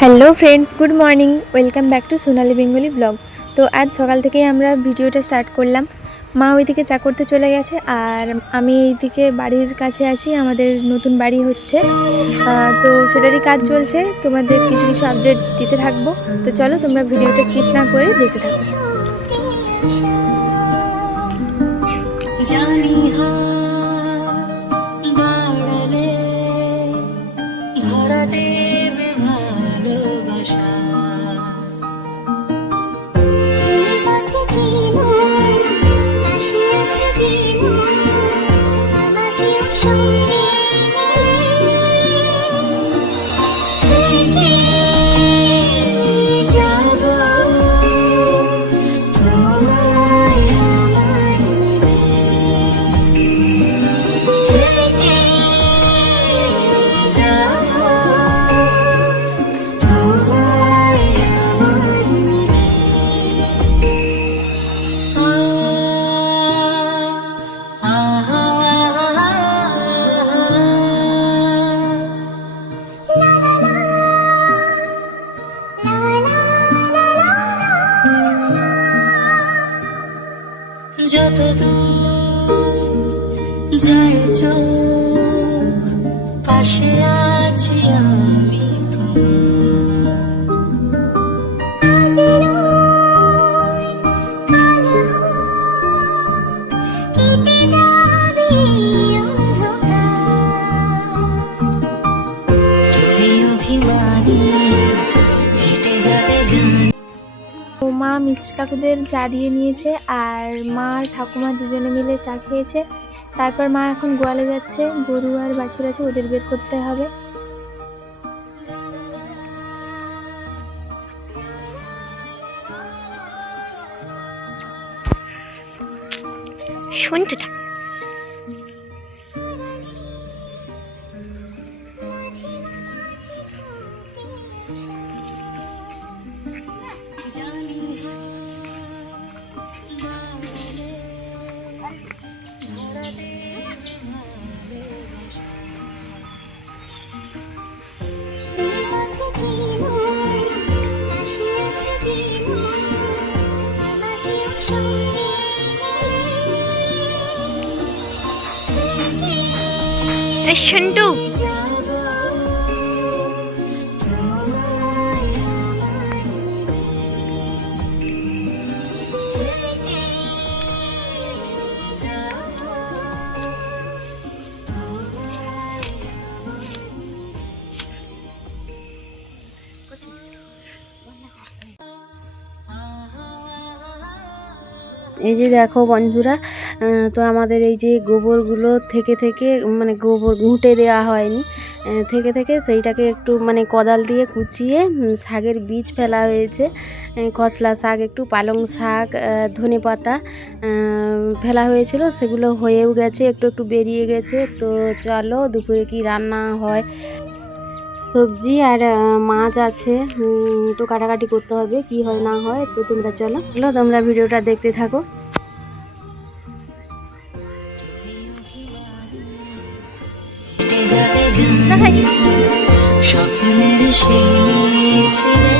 Hello friends, good morning. Welcome back to Sonali Bengali blog. তো আজ সকাল থেকেই আমরা ভিডিওটা স্টার্ট করলাম। মা ওইদিকে চা করতে চলে গেছে আর আমি এইদিকে বাড়ির কাছে আছি। আমাদের নতুন বাড়ি হচ্ছে, তো সেটারই কাজ চলছে। তোমাদের কিছু কিছু আপডেট দিতে থাকবো। তো চলো তোমরা ভিডিওটা স্কিপ না করে দেখতে থাকো। যত দূর যায় চোখ, পাশে আছি আমি তো মা মিস্ত্রি কাকুদের চা দিয়ে নিয়েছে আর মা আর ঠাকুমা দুজনে মিলে চা খেয়েছে। তারপর মা এখন গোয়ালে যাচ্ছে, গরু আর বাছুর আছে, ওদের বের করতে হবে। শুনতে থাক। শুনটু এই যে দেখো বন্ধুরা, তো আমাদের এই যে গোবরগুলো থেকে মানে গোবর ঘুঁটে দেওয়া হয়নি, থেকে সেইটাকে একটু মানে কোদাল দিয়ে কুচিয়ে শাকের বীজ ফেলা হয়েছে। খসলা শাক, একটু পালং শাক, ধনে পাতা ফেলা হয়েছিল, সেগুলো হয়েও গেছে, একটু একটু বেরিয়ে গেছে। তো চলো দুপুরে কি রান্না হয়। সবজি আর মাছ আছে, একটু কাটাকাটি করতে হবে, কি হয় না হয়। তো তোমরা চলো তোমরা ভিডিওটা দেখতে থাকো। স্বপ্নের সেই ছেলে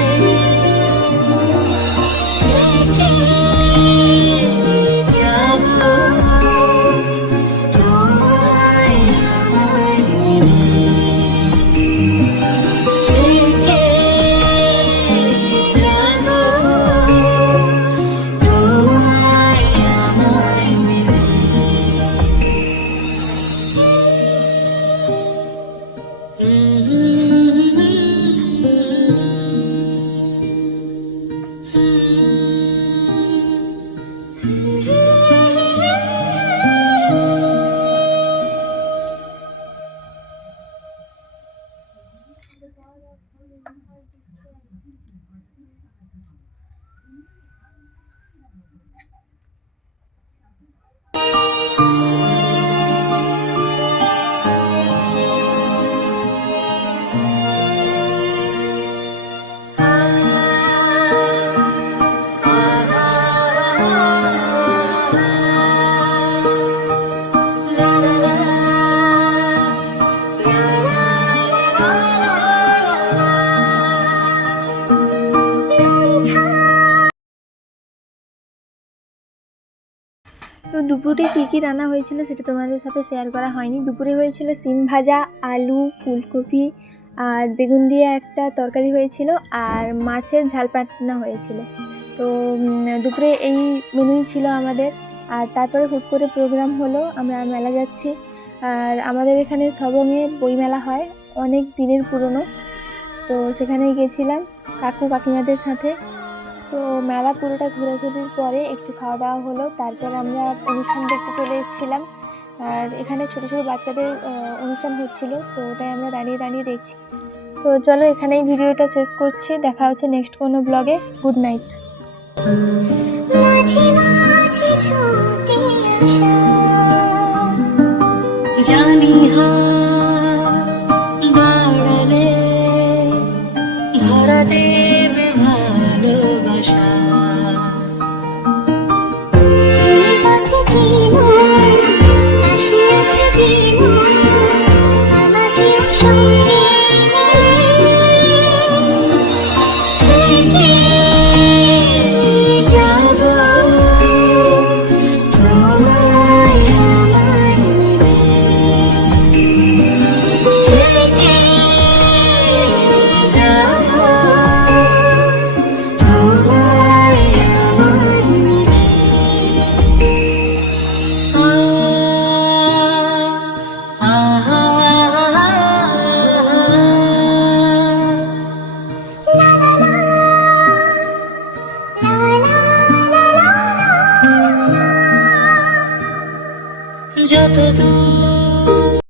তো দুপুরে কী কী রান্না হয়েছিল সেটা তোমাদের সাথে শেয়ার করা হয়নি। দুপুরে হয়েছিল সিম ভাজা, আলু, ফুলকপি আর বেগুন দিয়ে একটা তরকারি হয়েছিল, আর মাছের ঝাল পাটনা হয়েছিল। তো দুপুরে এই মেনুই ছিল আমাদের। আর তারপরে হুট করে প্রোগ্রাম হলো, আমরা মেলা যাচ্ছি। আর আমাদের এখানে সবংয়ে বইমেলা হয়, অনেক দিনের পুরনো। তো সেখানেই গেছিলাম কাকু কাকিমাদের সাথে। তো মেলা পুরোটা ঘোরাঘুরির পরে একটু খাওয়া দাওয়া হলো, তারপর আমরা অনুষ্ঠান দেখতে চলে এসেছিলাম। আর এখানে ছোটো ছোটো বাচ্চাদের অনুষ্ঠান হচ্ছিল, তো ওটাই আমরা দাঁড়িয়ে দাঁড়িয়ে দেখছি। তো চলো এখানেই ভিডিওটা শেষ করছি, দেখা হচ্ছে নেক্সট কোনো ব্লগে। Good night. মাঝে মাঝে ছুটে আসা, জানি হাত বাড়ালে ধরা দেবে ভালোবাসা। তুমি পথে চিনো, পাশে আছে চিনো, আমাকেও সঙ্গে নিয়ে যাব তোমায় আমায় মেনে। থেকে যাব তোমায় আমায় মেনে। যত দূর